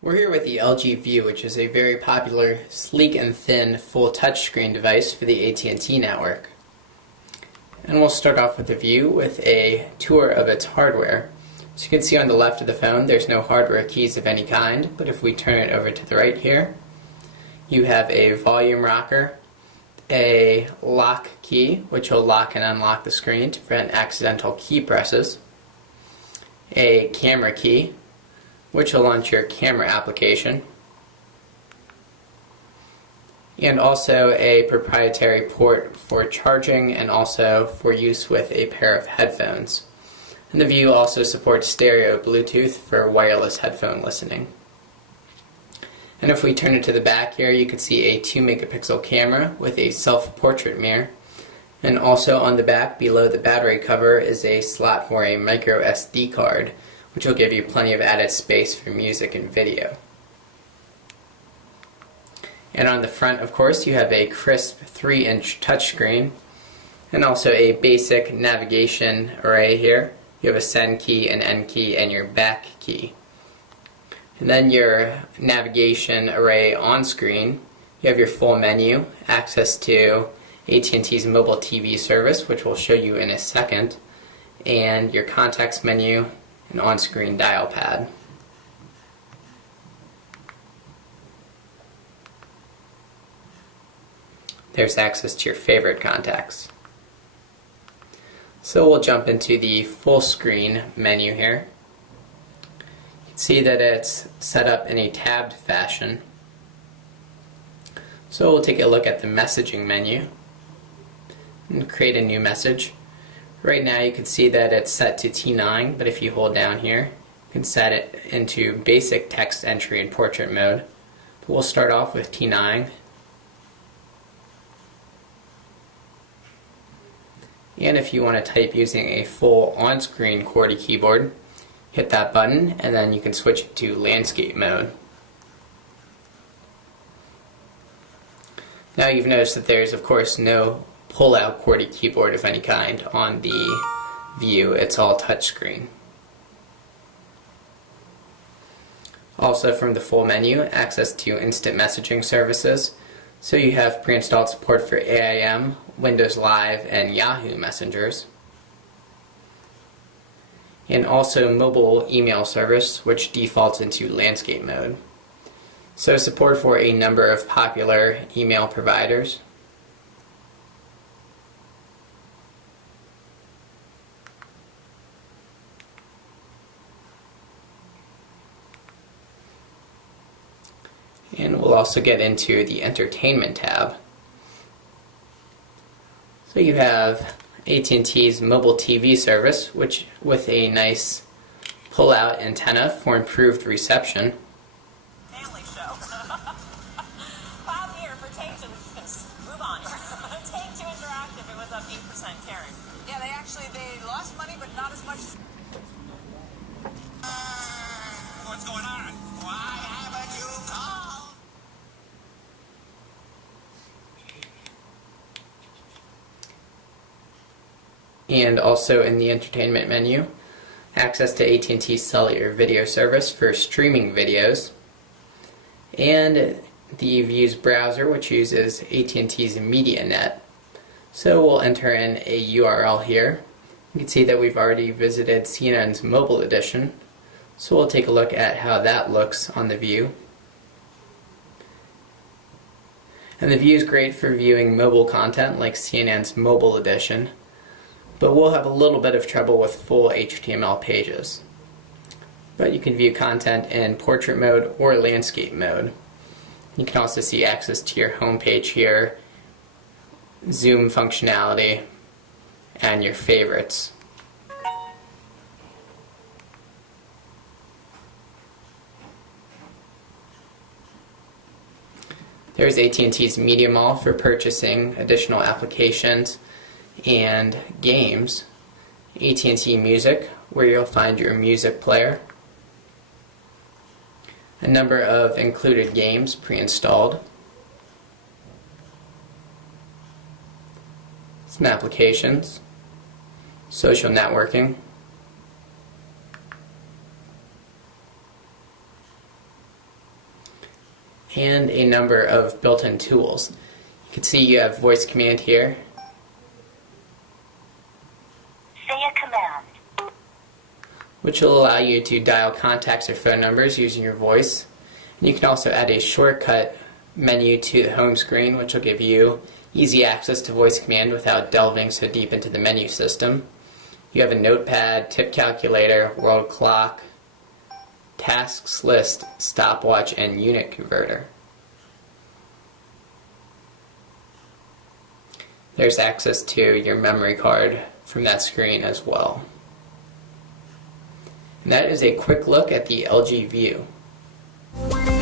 We're here with the LG View, which is a very popular, sleek and thin, full touchscreen device for the AT&T network. And we'll start off with the View with a tour of its hardware. As you can see on the left of the phone, there's no hardware keys of any kind, but if we turn it over to the right here, you have a volume rocker, a lock key, which will lock and unlock the screen to prevent accidental key presses, a camera key, which will launch your camera application, and also a proprietary port for charging and also for use with a pair of headphones. And the View also supports stereo Bluetooth for wireless headphone listening. And if we turn it to the back here, you can see a 2 megapixel camera with a self-portrait mirror. And also on the back below the battery cover is a slot for a micro SD card, which will give you plenty of added space for music and video. And on the front, of course, you have a crisp 3-inch touchscreen and also a basic navigation array here. You have a send key, an end key, and your back key. And then your navigation array on screen, you have your full menu, access to AT&T's mobile TV service, which we'll show you in a second, and your contacts menu, an on-screen dial pad. There's access to your favorite contacts. So we'll jump into the full screen menu here. You can see that it's set up in a tabbed fashion. So we'll take a look at the messaging menu and create a new message. Right now you can see that it's set to T9, but if you hold down here, you can set it into basic text entry and portrait mode. But we'll start off with T9. And if you want to type using a full on-screen QWERTY keyboard, hit that button and then you can switch it to landscape mode. Now you've noticed that there's of course no pull-out QWERTY keyboard of any kind on the View. It's all touchscreen. Also from the full menu, access to instant messaging services. So you have pre-installed support for AIM, Windows Live, and Yahoo messengers. And also mobile email service, which defaults into landscape mode. So support for a number of popular email providers. And we'll also get into the entertainment tab. So you have AT&T's mobile TV service, which with a nice pull-out antenna for improved reception. Family show. 5 years for Take Two. Move on. Take Two Interactive, it was up 8%, Karen. Yeah, they lost money, but not as much. What's going on? Why haven't you called? And also in the entertainment menu, access to AT&T Cellular video service for streaming videos, and the View's browser, which uses AT&T's MediaNet. So we'll enter in a URL here. You can see that we've already visited CNN's mobile edition, so we'll take a look at how that looks on the View. And the View is great for viewing mobile content like CNN's mobile edition, but we'll have a little bit of trouble with full HTML pages. But you can view content in portrait mode or landscape mode. You can also see access to your home page here, zoom functionality, and your favorites. There's AT&T's Media Mall for purchasing additional applications and games, AT&T Music, where you'll find your music player, a number of included games pre-installed, some applications, social networking, and a number of built-in tools. You can see you have voice command here. Say a command. Which will allow you to dial contacts or phone numbers using your voice. And you can also add a shortcut menu to the home screen, which will give you easy access to voice command without delving so deep into the menu system. You have a notepad, tip calculator, world clock, tasks list, stopwatch, and unit converter. There's access to your memory card from that screen as well. And that is a quick look at the LG View.